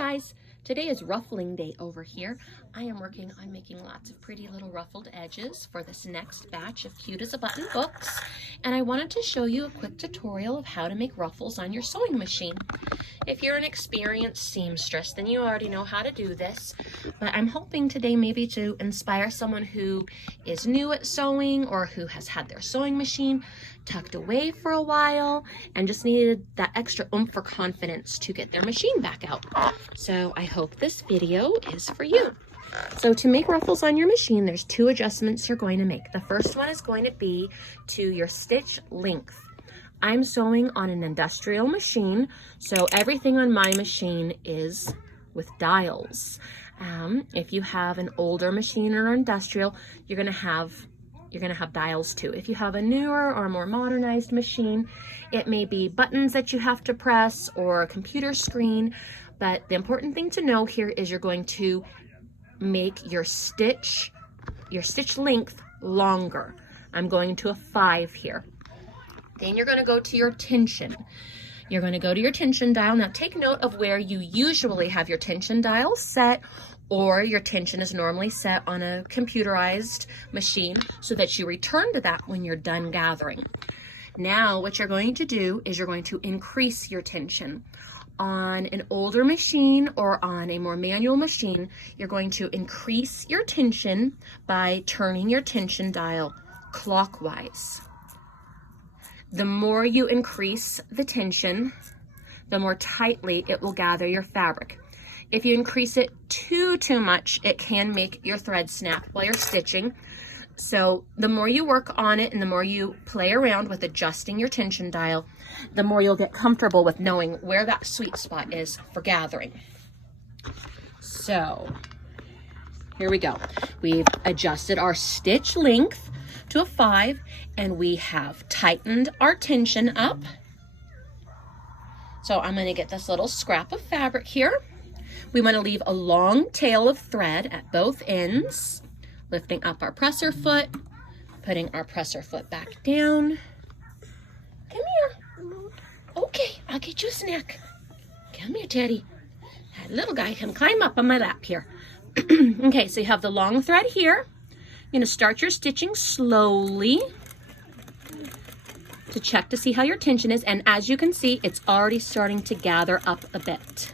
guys, today is ruffling day over here. I am working on making lots of pretty little ruffled edges for this next batch of Cute as a Button books, and I wanted to show you a quick tutorial of how to make ruffles on your sewing machine. If you're an experienced seamstress, then you already know how to do this, but I'm hoping today maybe to inspire someone who is new at sewing or who has had their sewing machine tucked away for a while and just needed that extra oomph for confidence to get their machine back out. So I hope this video is for you. So to make ruffles on your machine, there's two adjustments you're going to make. The first one is going to be to your stitch length. I'm sewing on an industrial machine, so everything on my machine is with dials. If you have an older machine or industrial, you're gonna have dials too. If you have a newer or more modernized machine, it may be buttons that you have to press or a computer screen, but the important thing to know here is you're going to make your stitch length longer. I'm going to a 5 here. Then you're going to go to your tension. You're going to go to your tension dial. Now take note of where you usually have your tension dial set, or your tension is normally set on a computerized machine so that you return to that when you're done gathering. Now what you're going to do is you're going to increase your tension. On an older machine or on a more manual machine, you're going to increase your tension by turning your tension dial clockwise. The more you increase the tension, the more tightly it will gather your fabric. If you increase it too much, it can make your thread snap while you're stitching. So the more you work on it and the more you play around with adjusting your tension dial, the more you'll get comfortable with knowing where that sweet spot is for gathering. So here we go. We've adjusted our stitch length to a 5 and we have tightened our tension up. So I'm going to get this little scrap of fabric here. We want to leave a long tail of thread at both ends, lifting up our presser foot, putting our presser foot back down. Come here. Okay, I'll get you a snack. Come here, Teddy. That little guy can climb up on my lap here. Okay, so you have the long thread here. You're going to start your stitching slowly to check to see how your tension is. And as you can see, it's already starting to gather up a bit.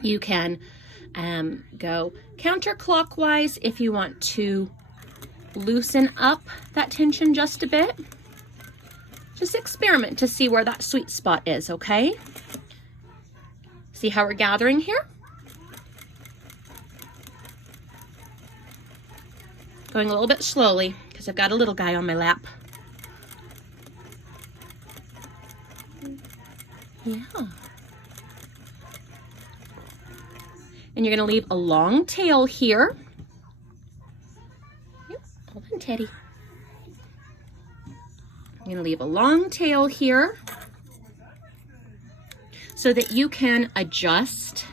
You can go counterclockwise if you want to loosen up that tension just a bit. Just experiment to see where that sweet spot is, okay? See how we're gathering here? Going a little bit slowly because I've got a little guy on my lap. Yeah. And you're going to leave a long tail here. Yep. Hold on, Teddy. You're going to leave a long tail here so that you can adjust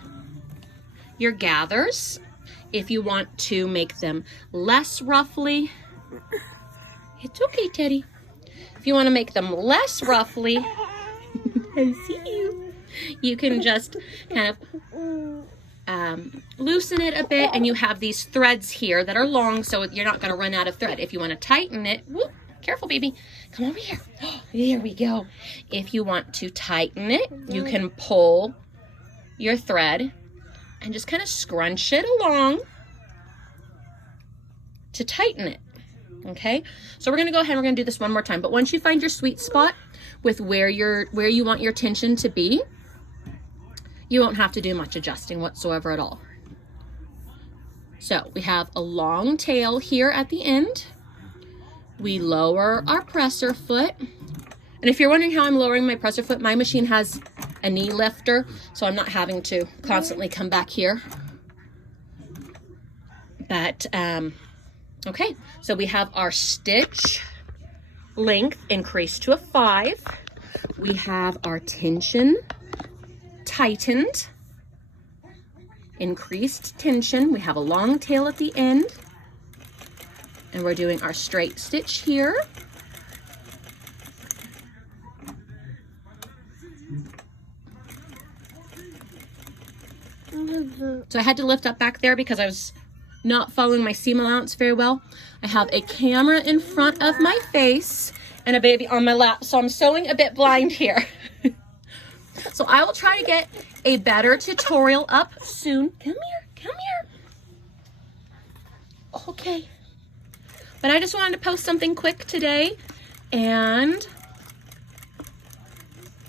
your gathers if you want to make them less ruffly. It's okay, Teddy. If you want to make them less ruffly, I see you. You can just kind of loosen it a bit, and you have these threads here that are long, so you're not going to run out of thread. If you want to tighten it, whoop, careful, baby. Come over here. There we go. If you want to tighten it, you can pull your thread and just kind of scrunch it along to tighten it. Okay, so we're going to go ahead and we're going to do this one more time. But once you find your sweet spot with where you want your tension to be, you won't have to do much adjusting whatsoever at all. So we have a long tail here at the end. We lower our presser foot. And if you're wondering how I'm lowering my presser foot, my machine has a knee lifter, so I'm not having to constantly come back here. But, okay, so we have our stitch length increased to a 5. We have our tension tightened, increased tension. We have a long tail at the end, and we're doing our straight stitch here. So I had to lift up back there because I was not following my seam allowance very well. I have a camera in front of my face and a baby on my lap, so I'm sewing a bit blind here. So I will try to get a better tutorial up soon. Come here, come here. Okay. But I just wanted to post something quick today and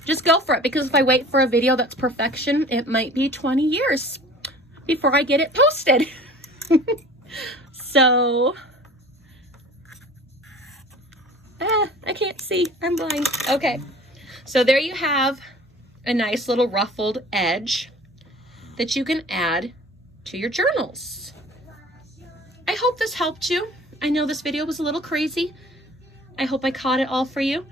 just go for it, because if I wait for a video that's perfection, it might be 20 years before I get it posted. So, I can't see, I'm blind. Okay, so there you have a nice little ruffled edge that you can add to your journals. I hope this helped you. I know this video was a little crazy. I hope I caught it all for you.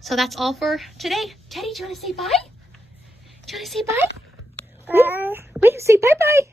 So that's all for today. Teddy, do you want to say bye? Do you want to say bye? Bye. Wait, say bye-bye.